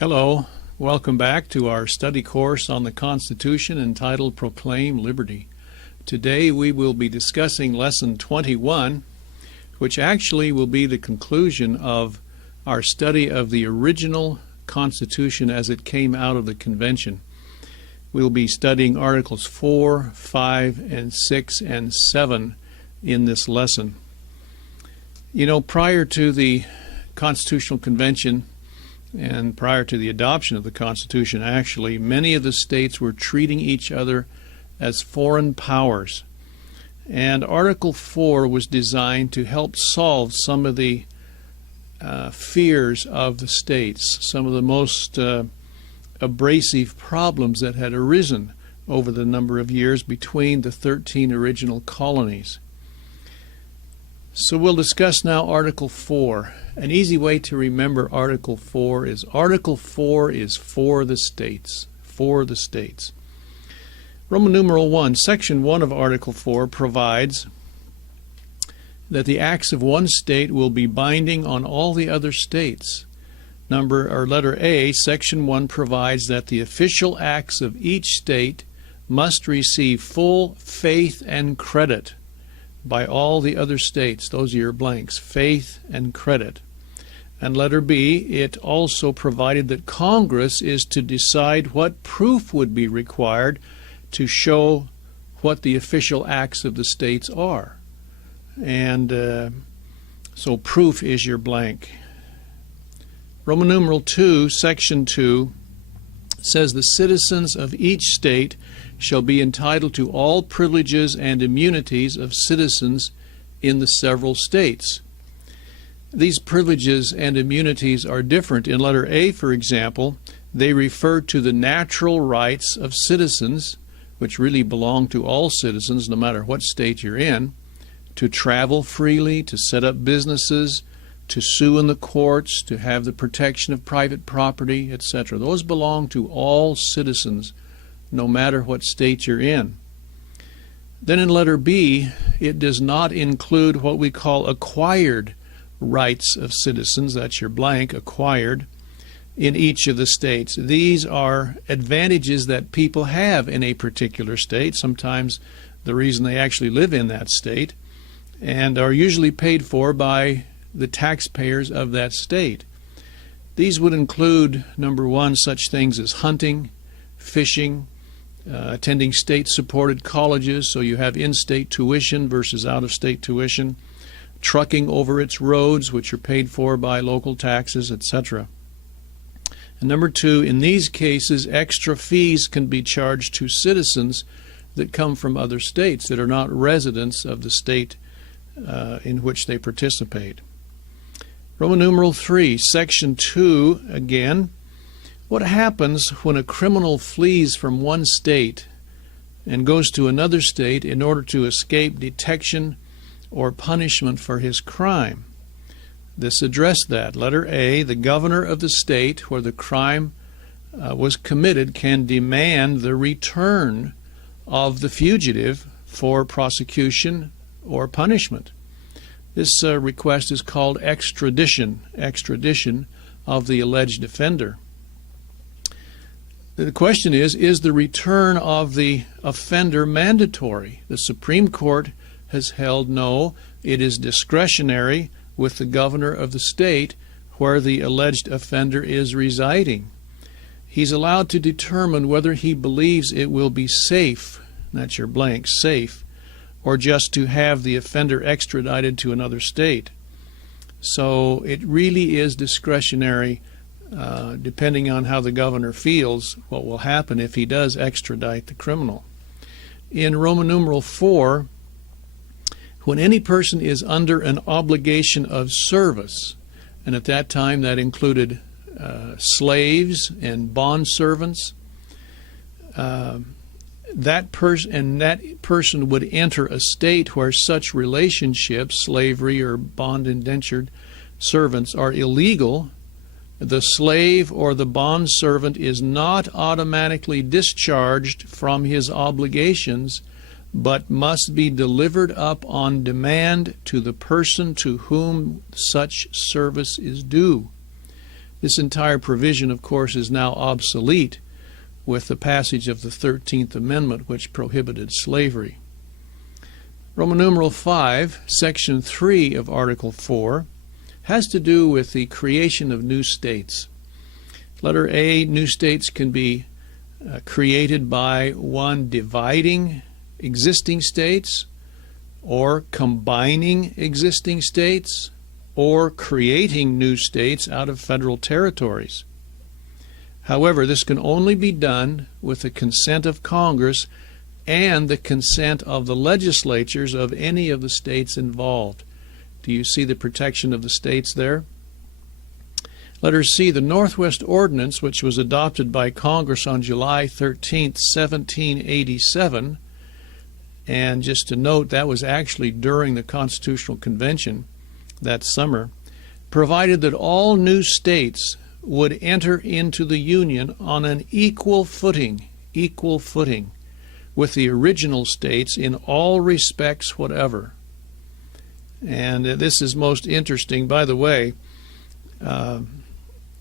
Hello, welcome back to our study course on the Constitution entitled Proclaim Liberty. Today we will be discussing Lesson 21, which actually will be the conclusion of our study of the original Constitution as it came out of the Convention. We'll be studying Articles 4, 5, and 6, and 7 in this lesson. You know, prior to the Constitutional Convention, and prior to the adoption of the Constitution, actually, many of the states were treating each other as foreign powers. And Article 4 was designed to help solve some of the fears of the states, some of the most abrasive problems that had arisen over the number of years between the 13 original colonies. So we'll discuss now Article 4. An easy way to remember Article 4 is for the states. For the states. Roman numeral 1, Section 1 of Article 4 provides that the acts of one state will be binding on all the other states. Letter A, Section 1 provides that the official acts of each state must receive full faith and credit by all the other states. Those are your blanks, faith and credit. And letter B, it also provided that Congress is to decide what proof would be required to show what the official acts of the states are. And so proof is your blank. Roman numeral 2, Section 2 says the citizens of each state shall be entitled to all privileges and immunities of citizens in the several states. These privileges and immunities are different. In letter A, for example, they refer to the natural rights of citizens, which really belong to all citizens no matter what state you're in, to travel freely, to set up businesses, to sue in the courts, to have the protection of private property, etc. Those belong to all citizens no matter what state you're in. Then in letter B, it does not include what we call acquired rights of citizens, that's your blank, acquired, in each of the states. These are advantages that people have in a particular state, sometimes the reason they actually live in that state, and are usually paid for by the taxpayers of that state. These would include, number one, such things as hunting, fishing, attending state-supported colleges, so you have in-state tuition versus out-of-state tuition, trucking over its roads, which are paid for by local taxes, etc. And number two, in these cases, extra fees can be charged to citizens that come from other states that are not residents of the state in which they participate. Roman numeral 3, Section 2, again, what happens when a criminal flees from one state and goes to another state in order to escape detection or punishment for his crime? This addressed that. Letter A, the governor of the state where the crime was committed can demand the return of the fugitive for prosecution or punishment. This request is called extradition of the alleged offender. The question is the return of the offender mandatory? The Supreme Court has held no, it is discretionary with the governor of the state where the alleged offender is residing. He's allowed to determine whether he believes it will be safe, that's your blank, safe, or just to have the offender extradited to another state. So it really is discretionary, depending on how the governor feels, what will happen if he does extradite the criminal. In Roman numeral 4, when any person is under an obligation of service, and at that time that included slaves and bondservants, that person would enter a state where such relationships, slavery or bond indentured servants, are illegal. The slave or the bondservant is not automatically discharged from his obligations, but must be delivered up on demand to the person to whom such service is due. This entire provision, of course, is now obsolete with the passage of the 13th Amendment, which prohibited slavery. Roman numeral 5, Section 3 of Article 4, has to do with the creation of new states. Letter A, new states can be created by one, dividing existing states, or combining existing states, or creating new states out of federal territories. However, this can only be done with the consent of Congress and the consent of the legislatures of any of the states involved. Do you see the protection of the states there? Letter C, the Northwest Ordinance, which was adopted by Congress on July 13, 1787, and just to note, that was actually during the Constitutional Convention that summer, provided that all new states would enter into the Union on an equal footing with the original states in all respects whatever. And this is most interesting. By the way, the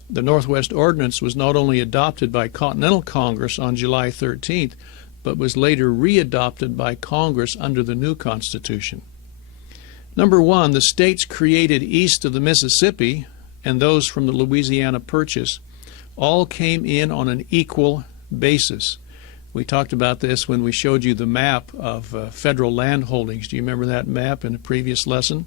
Northwest Ordinance was not only adopted by Continental Congress on July 13th, but was later readopted by Congress under the new Constitution. Number one, the states created east of the Mississippi and those from the Louisiana Purchase all came in on an equal basis. We talked about this when we showed you the map of federal land holdings. Do you remember that map in a previous lesson?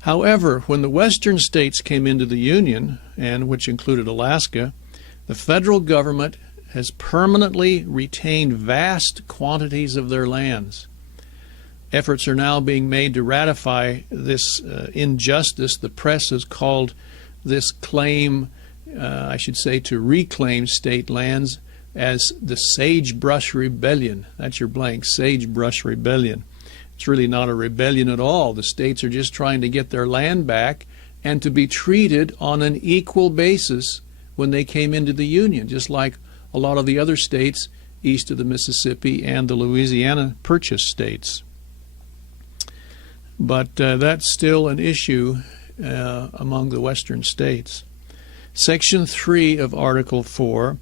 However, when the western states came into the Union, and which included Alaska, the federal government has permanently retained vast quantities of their lands. Efforts are now being made to ratify this injustice. The press has called this claim, to reclaim state lands as the Sagebrush Rebellion. That's your blank, Sagebrush Rebellion. It's really not a rebellion at all. The states are just trying to get their land back and to be treated on an equal basis when they came into the Union, just like a lot of the other states east of the Mississippi and the Louisiana Purchase states. But that's still an issue among the western states. Section 3 of Article 4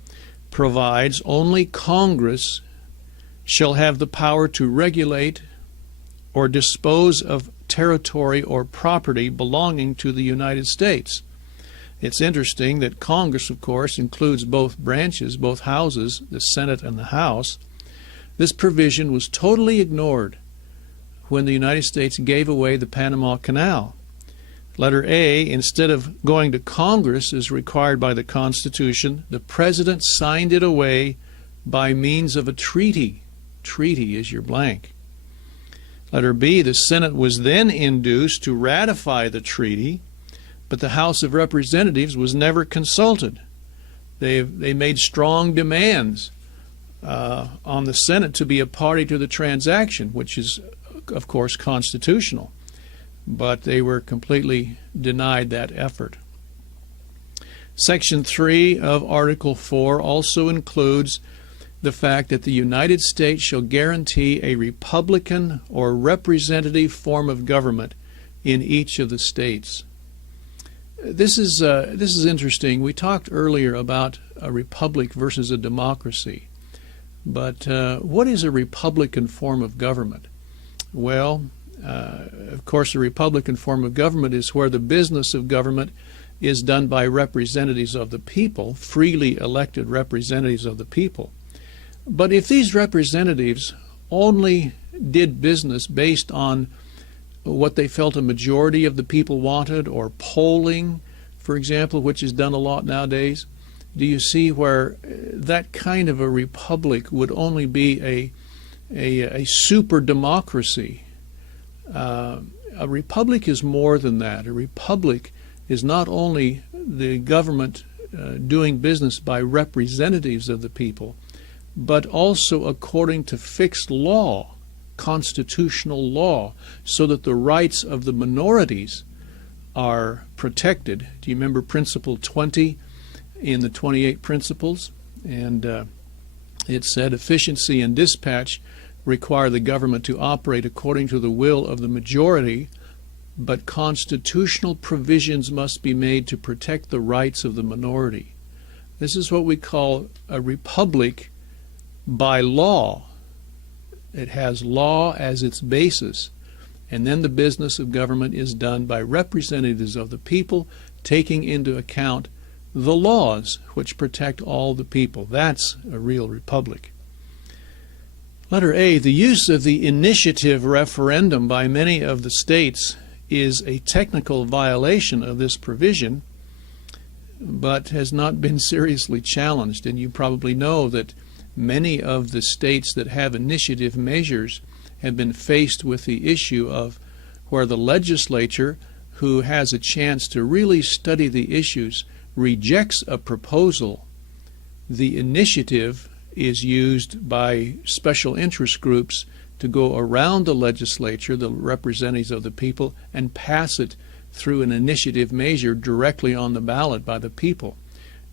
provides only Congress shall have the power to regulate or dispose of territory or property belonging to the United States. It's interesting that Congress, of course, includes both branches, both houses, the Senate and the House. This provision was totally ignored when the United States gave away the Panama Canal. Letter A, instead of going to Congress as required by the Constitution, the President signed it away by means of a treaty. Treaty is your blank. Letter B, the Senate was then induced to ratify the treaty, but the House of Representatives was never consulted. They made strong demands on the Senate to be a party to the transaction, which is, of course, constitutional. But they were completely denied that effort. Section 3 of Article 4 also includes the fact that the United States shall guarantee a Republican or representative form of government in each of the states. This is interesting. We talked earlier about a republic versus a democracy. But what is a Republican form of government? Well, of course, a Republican form of government is where the business of government is done by representatives of the people, freely elected representatives of the people. But if these representatives only did business based on what they felt a majority of the people wanted, or polling, for example, which is done a lot nowadays, do you see where that kind of a republic would only be a super democracy? A republic is more than that. A republic is not only the government doing business by representatives of the people, but also according to fixed law, constitutional law, so that the rights of the minorities are protected. Do you remember Principle 20 in the 28 Principles? And it said efficiency and dispatch require the government to operate according to the will of the majority, but constitutional provisions must be made to protect the rights of the minority. This is what we call a republic by law. It has law as its basis, and then the business of government is done by representatives of the people, taking into account the laws which protect all the people. That's a real republic. Letter A, the use of the initiative referendum by many of the states is a technical violation of this provision, but has not been seriously challenged. And you probably know that many of the states that have initiative measures have been faced with the issue of where the legislature, who has a chance to really study the issues, rejects a proposal. The initiative is used by special interest groups to go around the legislature, the representatives of the people, and pass it through an initiative measure directly on the ballot by the people.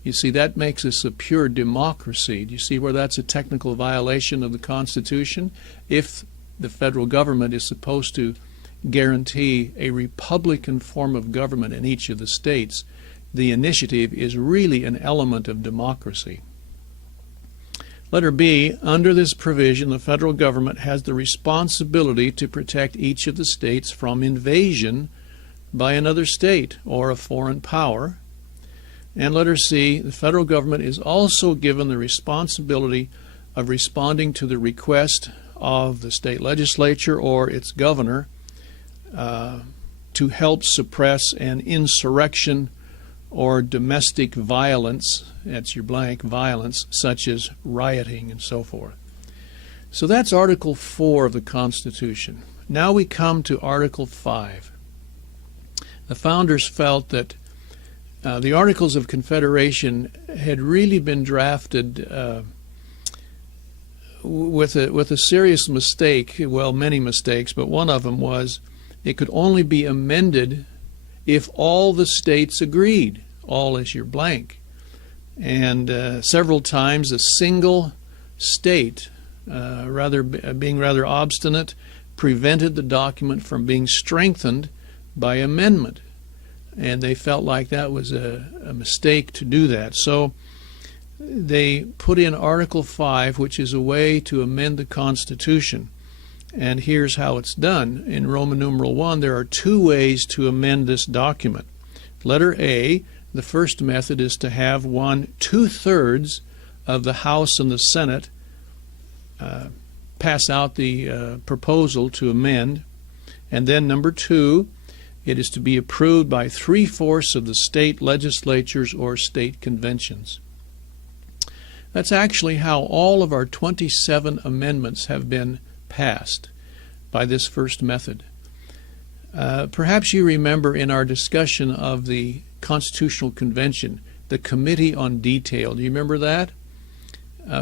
You see, that makes us a pure democracy. Do you see where that's a technical violation of the Constitution? If the federal government is supposed to guarantee a republican form of government in each of the states, the initiative is really an element of democracy. Letter B, under this provision, the federal government has the responsibility to protect each of the states from invasion by another state or a foreign power. And letter C, the federal government is also given the responsibility of responding to the request of the state legislature or its governor to help suppress an insurrection or domestic violence, that's your blank, violence, such as rioting and so forth. So that's Article 4 of the Constitution. Now we come to Article 5. The founders felt that the Articles of Confederation had really been drafted with a serious mistake, well, many mistakes, but one of them was it could only be amended if all the states agreed. All is your blank. And several times a single state, being rather obstinate, prevented the document from being strengthened by amendment. And they felt like that was a mistake to do that. So they put in Article 5, which is a way to amend the Constitution. And here's how it's done. In Roman numeral 1, there are two ways to amend this document. Letter A, the first method is to have 2/3 of the House and the Senate pass out the proposal to amend. And then number 2, it is to be approved by 3/4 of the state legislatures or state conventions. That's actually how all of our 27 amendments have been passed, by this first method. Perhaps you remember in our discussion of the Constitutional Convention, the Committee on Detail. Do you remember that?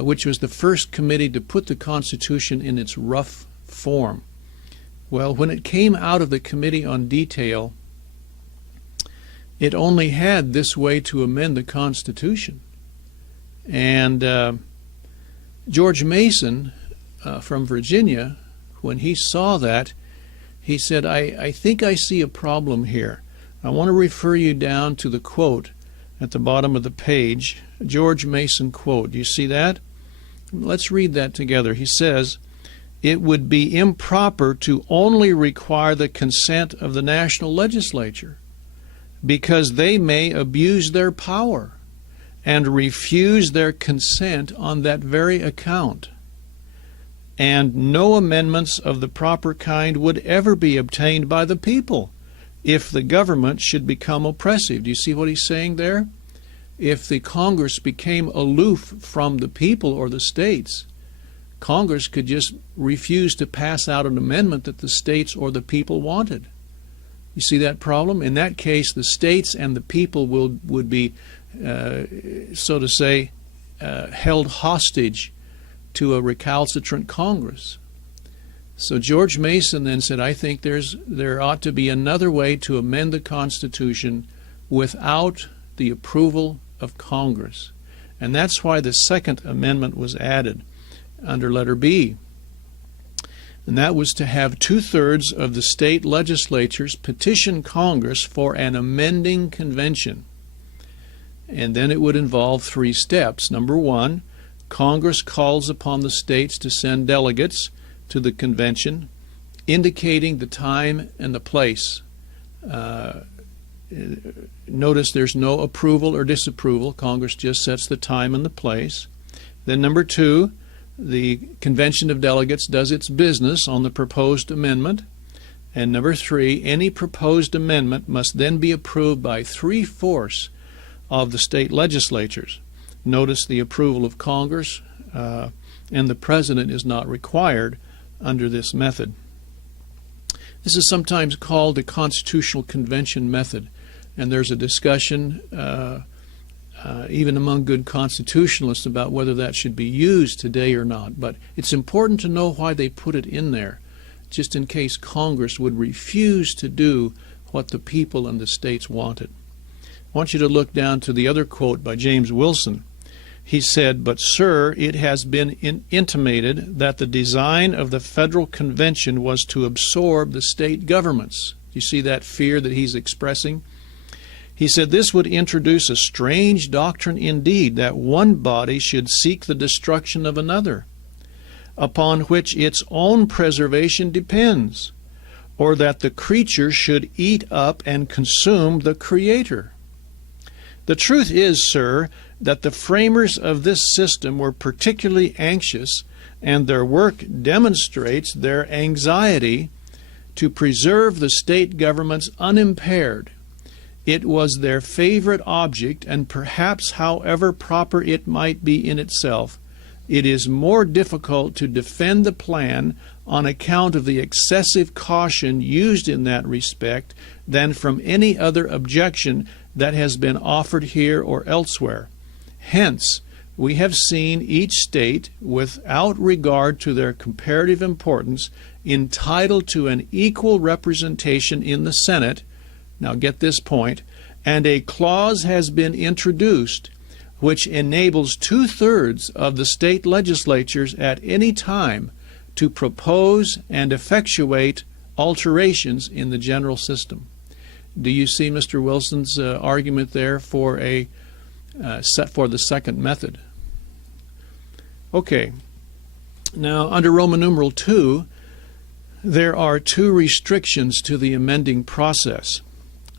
Which was the first committee to put the Constitution in its rough form. Well, when it came out of the Committee on Detail, it only had this way to amend the Constitution. And George Mason from Virginia, when he saw that, he said, I think I see a problem here. I want to refer you down to the quote at the bottom of the page, George Mason quote. Do you see that? Let's read that together. He says, "It would be improper to only require the consent of the national legislature, because they may abuse their power and refuse their consent on that very account. And no amendments of the proper kind would ever be obtained by the people if the government should become oppressive." Do you see what he's saying there? If the Congress became aloof from the people or the states, Congress could just refuse to pass out an amendment that the states or the people wanted. You see that problem? In that case, the states and the people would be, so to say, held hostage to a recalcitrant Congress. So George Mason then said, I think there ought to be another way to amend the Constitution without the approval of Congress. And that's why the Second Amendment was added under letter B. and that was to have 2/3 of the state legislatures petition Congress for an amending convention. And then it would involve 3 steps. Number 1, Congress calls upon the states to send delegates to the convention, indicating the time and the place. Notice there's no approval or disapproval. Congress just sets the time and the place. Then number 2, the convention of delegates does its business on the proposed amendment. And number 3, any proposed amendment must then be approved by 3/4 of the state legislatures. Notice the approval of Congress and the President is not required under this method. This is sometimes called the Constitutional Convention method, and there's a discussion even among good constitutionalists about whether that should be used today or not. But it's important to know why they put it in there, just in case Congress would refuse to do what the people and the states wanted. I want you to look down to the other quote by James Wilson. He said, "But, sir, it has been intimated that the design of the Federal Convention was to absorb the state governments." You see that fear that he's expressing? He said, "This would introduce a strange doctrine indeed, that one body should seek the destruction of another, upon which its own preservation depends, or that the creature should eat up and consume the Creator. The truth is, sir, that the framers of this system were particularly anxious, and their work demonstrates their anxiety to preserve the state governments unimpaired. It was their favorite object, and perhaps, however proper it might be in itself, it is more difficult to defend the plan on account of the excessive caution used in that respect than from any other objection that has been offered here or elsewhere. Hence, we have seen each state, without regard to their comparative importance, entitled to an equal representation in the Senate." Now get this point. "And a clause has been introduced which enables 2/3 of the state legislatures at any time to propose and effectuate alterations in the general system." Do you see Mr. Wilson's argument there for the second method? Okay. Now, under Roman numeral 2, there are 2 restrictions to the amending process.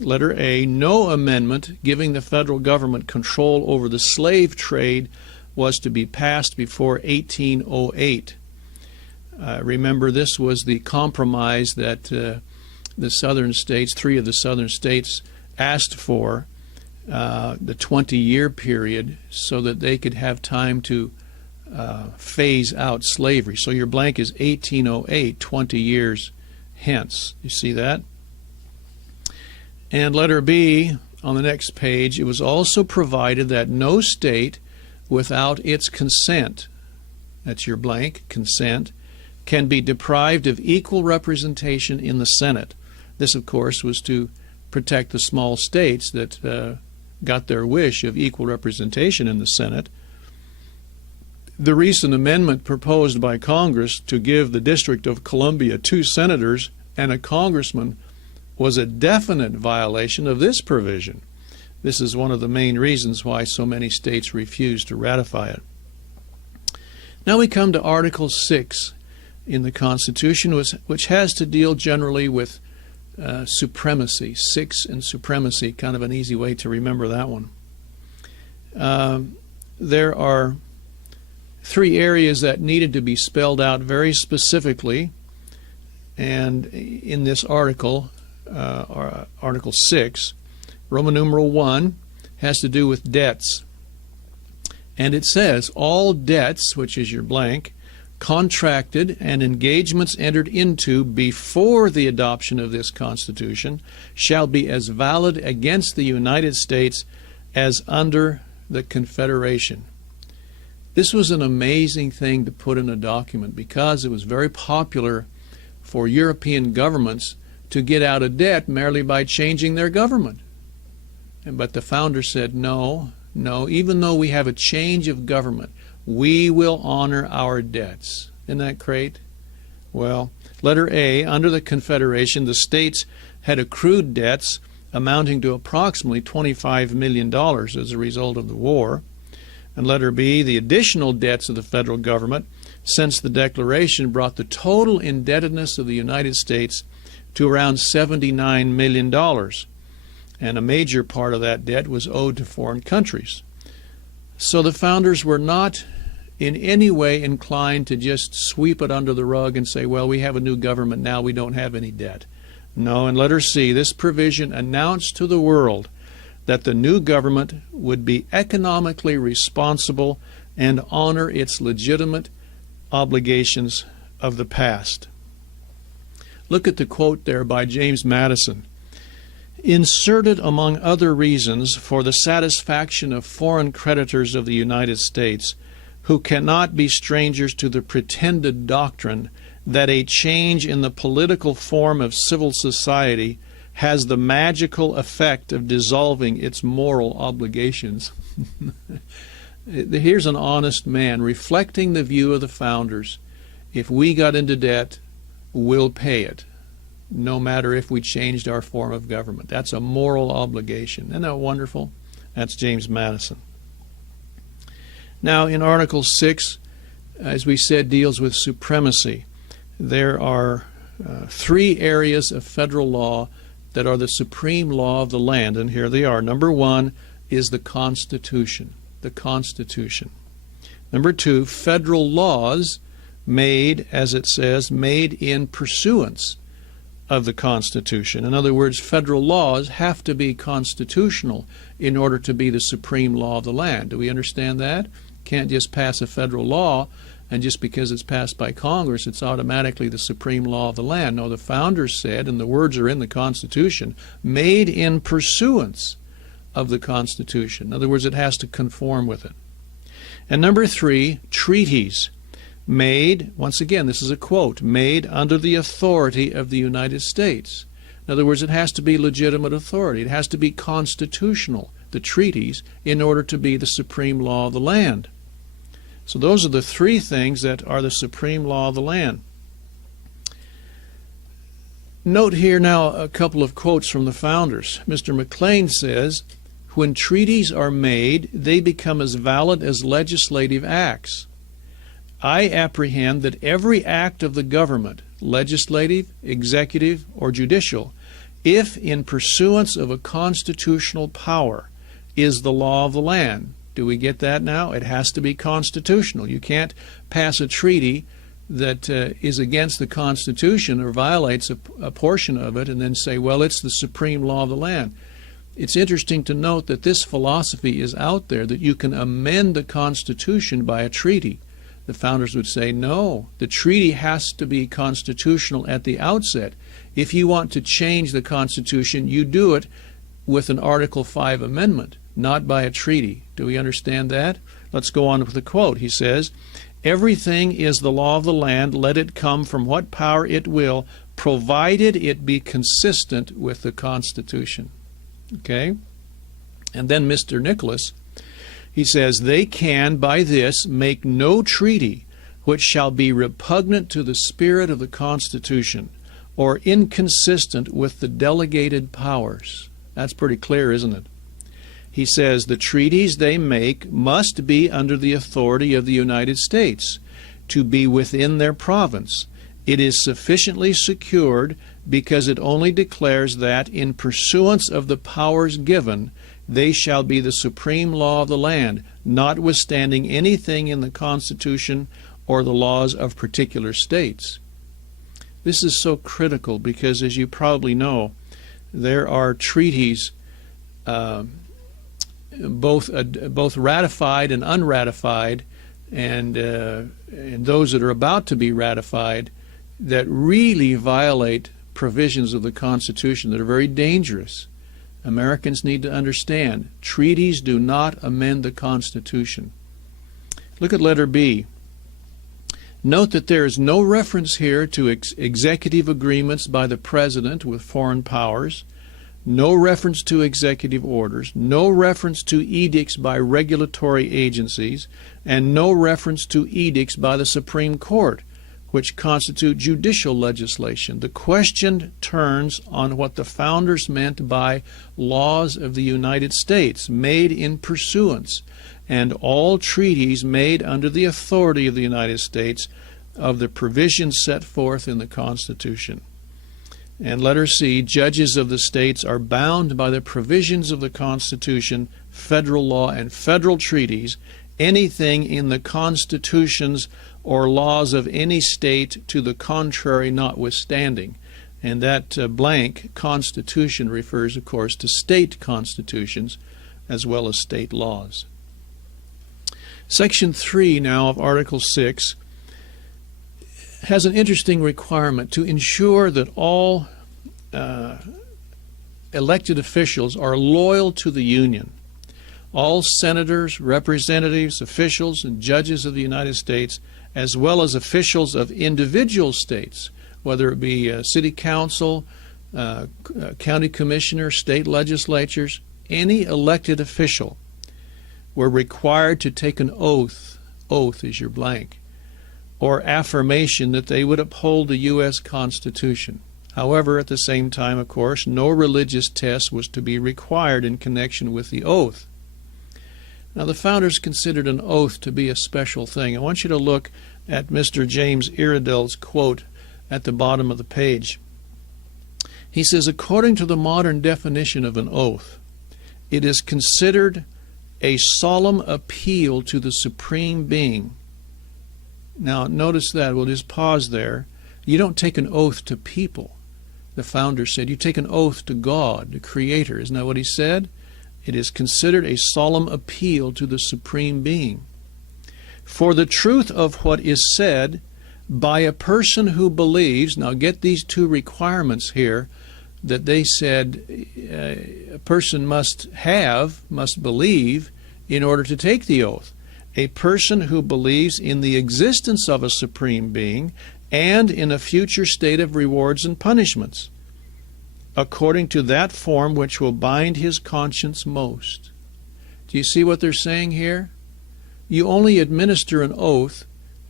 Letter A, no amendment giving the federal government control over the slave trade was to be passed before 1808. Remember, this was the compromise that the southern states, 3 of the southern states, asked for, the 20-year period, so that they could have time to phase out slavery. So your blank is 1808, 20 years hence. You see that? And letter B, on the next page, it was also provided that no state without its consent, that's your blank, consent, can be deprived of equal representation in the Senate. This, of course, was to protect the small states that got their wish of equal representation in the Senate. The recent amendment proposed by Congress to give the District of Columbia 2 senators and a congressman was a definite violation of this provision. This is one of the main reasons why so many states refused to ratify it. Now we come to Article 6 in the Constitution, which has to deal generally with supremacy. 6 and supremacy, kind of an easy way to remember that one. There are 3 areas that needed to be spelled out very specifically, and in this article, Article 6, Roman numeral 1 has to do with debts. And it says, all debts, which is your blank, contracted and engagements entered into before the adoption of this Constitution shall be as valid against the United States as under the Confederation. This was an amazing thing to put in a document because it was very popular for European governments to get out of debt merely by changing their government. But the founder said, no, even though we have a change of government, we will honor our debts. Isn't that great? Well, Letter A, under the Confederation, the states had accrued debts amounting to approximately $25 million as a result of the war. And letter B, the additional debts of the federal government since the Declaration brought the total indebtedness of the United States to around $79 million. And a major part of that debt was owed to foreign countries. So the founders were not in any way inclined to just sweep it under the rug and say, well, we have a new government now, we don't have any debt. No, in letter C, this provision announced to the world that the new government would be economically responsible and honor its legitimate obligations of the past. Look at the quote there by James Madison. Inserted among other reasons for the satisfaction of foreign creditors of the United States, who cannot be strangers to the pretended doctrine that a change in the political form of civil society has the magical effect of dissolving its moral obligations. Here's an honest man reflecting the view of the founders. If we got into debt, we'll pay it, no matter if we changed our form of government. That's a moral obligation. Isn't that wonderful? That's James Madison. Now, in Article 6, as we said, deals with supremacy. There are three areas of federal law that are the supreme law of the land, and here they are. Number one is the Constitution. The Constitution. Number two, federal laws made, as it says, made in pursuance of the Constitution. In other words, federal laws have to be constitutional in order to be the supreme law of the land. Do we understand that? Can't just pass a federal law and just because it's passed by Congress, it's automatically the supreme law of the land. No, the founders said, and the words are in the Constitution, made in pursuance of the Constitution. In other words, it has to conform with it. And number three, treaties made, once again, this is a quote, made under the authority of the United States. In other words, it has to be legitimate authority. It has to be constitutional, the treaties, in order to be the supreme law of the land. So those are the three things that are the supreme law of the land. Note here now a couple of quotes from the founders. Mr. McLean says, when treaties are made, they become as valid as legislative acts. I apprehend that every act of the government, legislative, executive, or judicial, if in pursuance of a constitutional power, is the law of the land. Do we get that now? It has to be constitutional. You can't pass a treaty that is against the Constitution or violates a portion of it and then say, well, it's the supreme law of the land. It's interesting to note that this philosophy is out there, that you can amend the Constitution by a treaty. The founders would say, no, the treaty has to be constitutional at the outset. If you want to change the Constitution, you do it with an Article 5 amendment, not by a treaty. Do we understand that? Let's go on with the quote. He says, everything is the law of the land, let it come from what power it will, provided it be consistent with the Constitution. Okay? And then Mr. Nicholas, he says, they can by this make no treaty which shall be repugnant to the spirit of the Constitution or inconsistent with the delegated powers. That's pretty clear, isn't it? He says the treaties they make must be under the authority of the United States, to be within their province. It is sufficiently secured because it only declares that in pursuance of the powers given, they shall be the supreme law of the land, notwithstanding anything in the Constitution or the laws of particular states. This is so critical because, as you probably know, there are treaties both ratified and unratified, and those that are about to be ratified that really violate provisions of the Constitution that are very dangerous. Americans need to understand, treaties do not amend the Constitution. Look at letter B. Note that there is no reference here to executive agreements by the President with foreign powers, no reference to executive orders, no reference to edicts by regulatory agencies, and no reference to edicts by the Supreme Court, which constitute judicial legislation. The question turns on what the founders meant by laws of the United States, made in pursuance, and all treaties made under the authority of the United States of the provisions set forth in the Constitution. And letter C, judges of the states are bound by the provisions of the Constitution, federal law, and federal treaties, anything in the constitutions or laws of any state to the contrary notwithstanding. And that blank constitution refers, of course, to state constitutions as well as state laws. Section 3 now of Article 6 has an interesting requirement to ensure that all elected officials are loyal to the Union. All senators, representatives, officials, and judges of the United States, as well as officials of individual states, whether it be city council, county commissioner, state legislatures, any elected official were required to take an oath is your blank, or affirmation that they would uphold the U.S. Constitution. However, at the same time, of course, no religious test was to be required in connection with the oath. Now, the founders considered an oath to be a special thing. I want you to look at Mr. James Iredell's quote at the bottom of the page. He says, according to the modern definition of an oath, it is considered a solemn appeal to the Supreme Being. Now, notice that. We'll just pause there. You don't take an oath to people. The founder said you take an oath to God, the Creator. Isn't that what he said? It is considered a solemn appeal to the Supreme Being. For the truth of what is said by a person who believes, now get these two requirements here that they said a person must believe in order to take the oath. A person who believes in the existence of a Supreme Being and in a future state of rewards and punishments, according to that form which will bind his conscience most. Do you see what they're saying here? You only administer an oath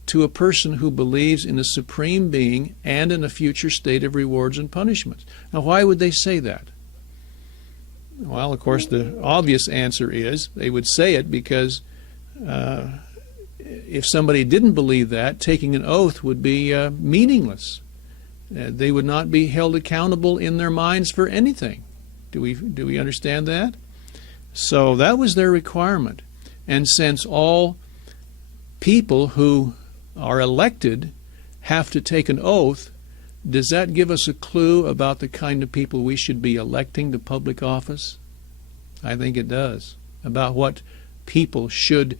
to a person who believes in a Supreme Being and in a future state of rewards and punishments. Now, why would they say that? Well, of course, the obvious answer is they would say it because if somebody didn't believe that, taking an oath would be meaningless. They would not be held accountable in their minds for anything. Do we understand that? So that was their requirement. And since all people who are elected have to take an oath, does that give us a clue about the kind of people we should be electing to public office? I think it does. About what people should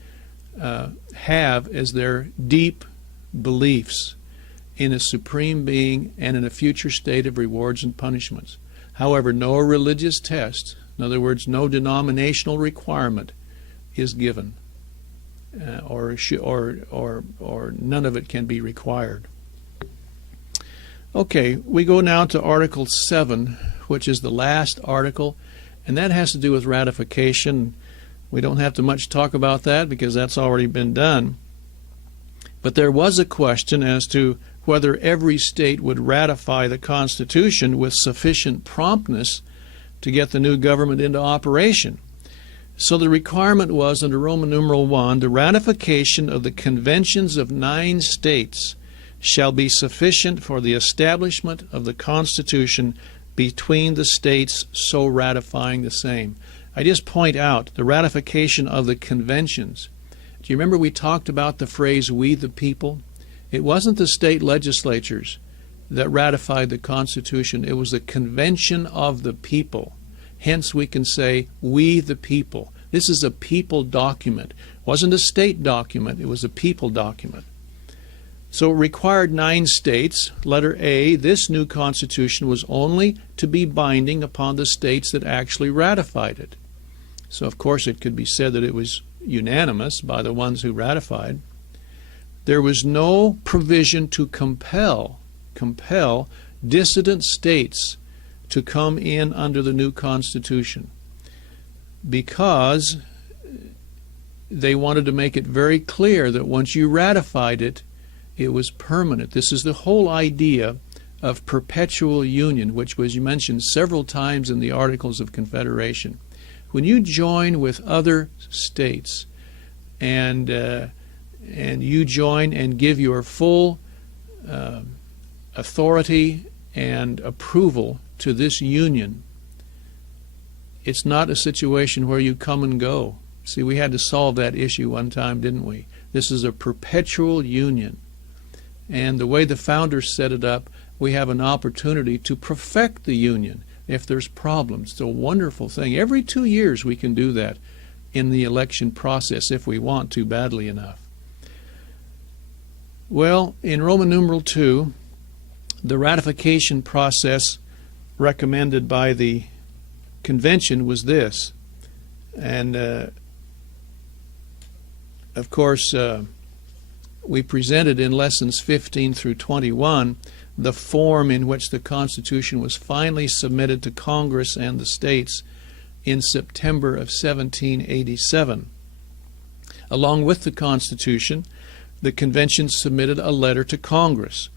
have as their deep beliefs in a Supreme Being and in a future state of rewards and punishments. However, no religious test, in other words, no denominational requirement, is given, or none of it can be required. Okay, we go now to Article 7, which is the last article, and that has to do with ratification. We don't have to much talk about that because that's already been done. But there was a question as to whether every state would ratify the Constitution with sufficient promptness to get the new government into operation. So the requirement was, under Roman numeral 1, the ratification of the conventions of 9 states shall be sufficient for the establishment of the Constitution between the states so ratifying the same. I just point out the ratification of the conventions. Do you remember we talked about the phrase, we the people? It wasn't the state legislatures that ratified the Constitution. It was the convention of the people. Hence we can say, we the people. This is a people document. It wasn't a state document. It was a people document. So it required 9 states. Letter A, this new Constitution was only to be binding upon the states that actually ratified it. So of course it could be said that it was unanimous by the ones who ratified. There was no provision to compel dissident states to come in under the new Constitution, because they wanted to make it very clear that once you ratified it, It was permanent. This is the whole idea of perpetual union, which was mentioned several times in the Articles of Confederation. When you join with other states and you join and give your full authority and approval to this union, it's not a situation where you come and go. See, we had to solve that issue one time, didn't we? This is a perpetual union. And the way the founders set it up, we have an opportunity to perfect the union if there's problems. It's a wonderful thing. Every 2 years we can do that in the election process if we want to badly enough. Well, in Roman numeral 2, the ratification process recommended by the convention was this. And of course, we presented in lessons 15 through 21 the form in which the Constitution was finally submitted to Congress and the states in September of 1787. Along with the Constitution, the convention submitted a letter to Congress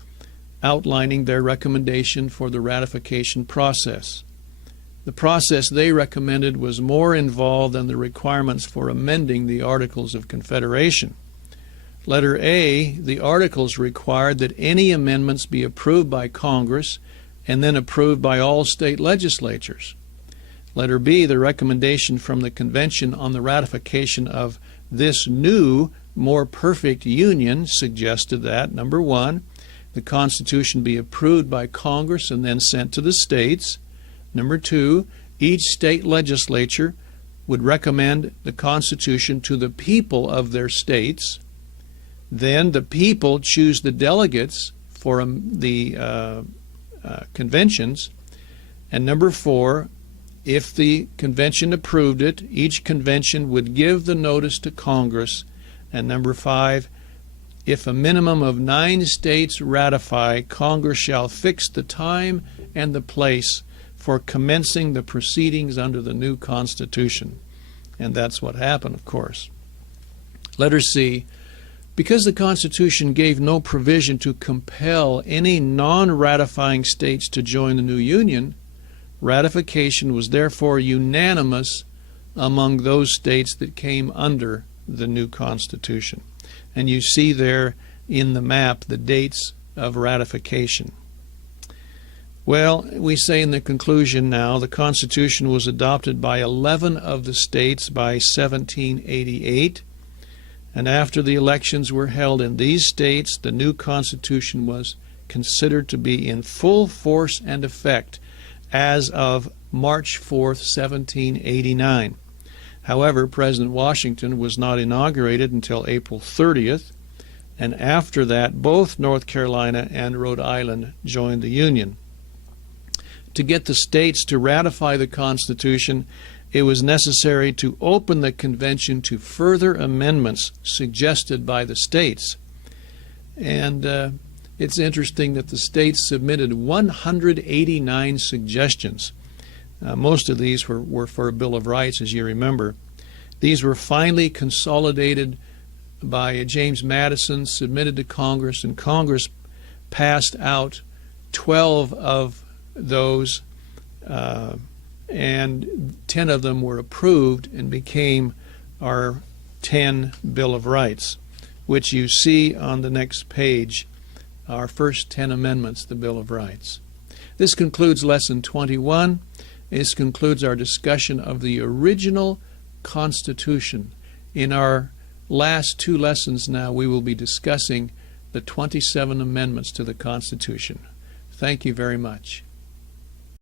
outlining their recommendation for the ratification process. The process they recommended was more involved than the requirements for amending the Articles of Confederation. Letter A, the Articles required that any amendments be approved by Congress and then approved by all state legislatures. Letter B, the recommendation from the Convention on the ratification of this new, more perfect union suggested that, number 1, the Constitution be approved by Congress and then sent to the states. Number 2, each state legislature would recommend the Constitution to the people of their states. Then the people choose the delegates for the conventions. And number 4, if the convention approved it, each convention would give the notice to Congress. And number 5, if a minimum of 9 states ratify, Congress shall fix the time and the place for commencing the proceedings under the new Constitution. And that's what happened, of course. Letter C, because the Constitution gave no provision to compel any non-ratifying states to join the new Union, ratification was therefore unanimous among those states that came under the new Constitution. And you see there in the map the dates of ratification. Well, we say in the conclusion now, the Constitution was adopted by 11 of the states by 1788. And after the elections were held in these states, the new Constitution was considered to be in full force and effect as of March 4th, 1789. However, President Washington was not inaugurated until April 30th, and after that, both North Carolina and Rhode Island joined the Union. To get the states to ratify the Constitution, it was necessary to open the convention to further amendments suggested by the states. And it's interesting that the states submitted 189 suggestions. Most of these were for a Bill of Rights, as you remember. These were finally consolidated by James Madison, submitted to Congress, and Congress passed out 12 of those, and 10 of them were approved and became our 10 Bill of Rights, which you see on the next page, our first 10 amendments, the Bill of Rights. This concludes Lesson 21. This concludes our discussion of the original Constitution. In our last 2 lessons now, we will be discussing the 27 amendments to the Constitution. Thank you very much.